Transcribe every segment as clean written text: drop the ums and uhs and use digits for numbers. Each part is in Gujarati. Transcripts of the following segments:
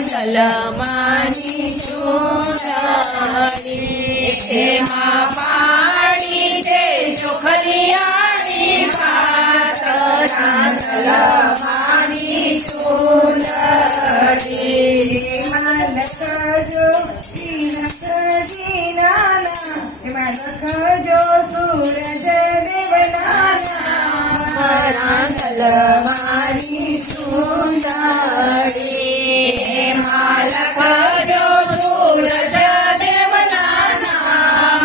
રાંદલમાની ચૂંદડી એમાં પાડી દે ચોખલિયાની ભાત રાંદલમાની ચૂંદડી એમાં લખજો નાના એમાં લખજો સૂરજ દેવના રાંદલમાની ચૂંદડી એમાં લખજો સૂરજ દેવના નામ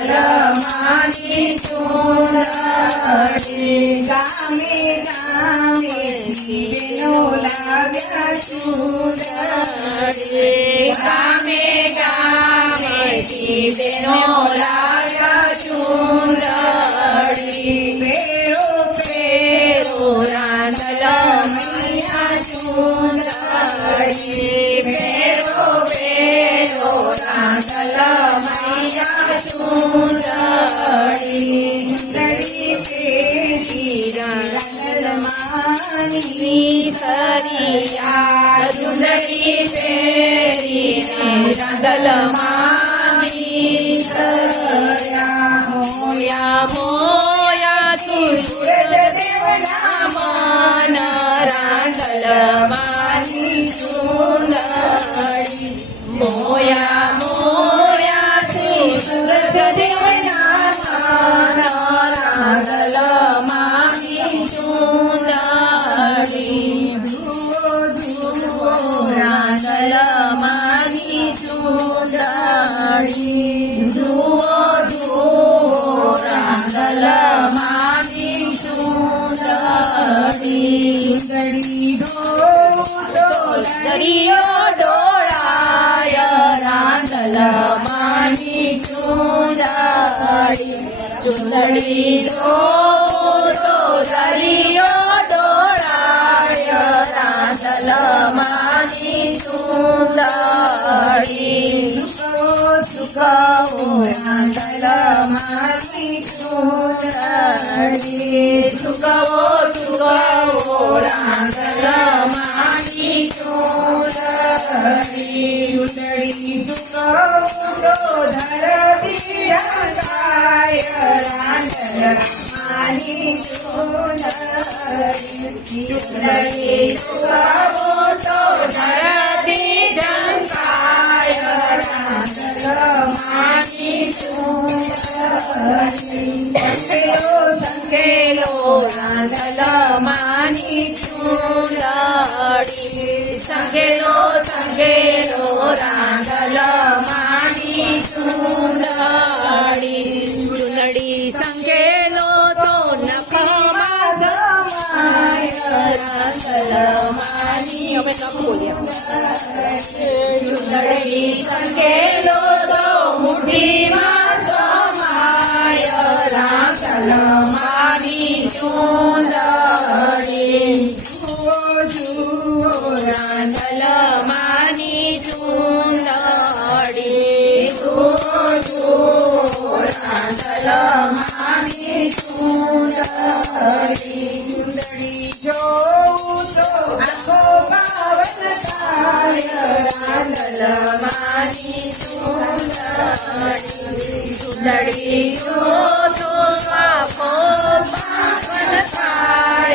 રાંદલમાની ચૂંદડી ગામે ગામે દીવેનો લાવ્યા ચૂંદડી ગામે ગામે દીવેનો લાવ્યા ચૂંદડી પેરો પેરો રાંદલમૈયા ચૂંદડી પેરો પેરો રાંદલમૈયા ચૂંદડી રાંદલમાની સરિયા ચૂંદડી પહેરીને રાંદલમાની સરિયા મોયા મોયા તું સૂરજ દેવના મન રાંદલમાની ચૂંદડી મોયા મોયા તું સૂરજ દેવના મન રાંદલમાની ચૂંદડી ધુઓ ધુઓ રાંદલમાની ચૂંદડી ધુઓ ધુઓ રાંદલમાની ચૂંદડી દરિયો ડોળાય રાંદલમાની ચૂંદડી ચૂંદડી તો દરિયો ડોળાય રાંદલમાની ચૂંદડી સુકાવો રાંદલમાની ચૂંદડી સુકાવો સુકાવો રાંદલમાની ચૂંદડી ચૂંદડી સુકાવો ધરતી રંગાય રાંદલમાની ચૂંદડી ચૂંદડી સુકાવો તો ધરતી ઝંકાય રાંદલમાની ચૂંદડી સંકેલો રાંદલમાની ચૂંદડી સંકેલો સંકેલો રાંદલમાની ચૂંદડી ચૂંદડી સંકેલો તો નખમાં સમાય રાંદલમાની હવે નખ બોલ્યા ચૂંદડી સંકેલો તો મુઠ્ઠીમાં સમાય રાંદલમાની ચૂંદડી જુઓ જુઓ રાંદલમાની ચૂંદડી જુઓ જુઓ રાંદલમાની ચૂંદડી ચૂંદડી જોઉં તો આંખો પાવન થાય રાંદલમાની ચૂંદડી ચૂંદડી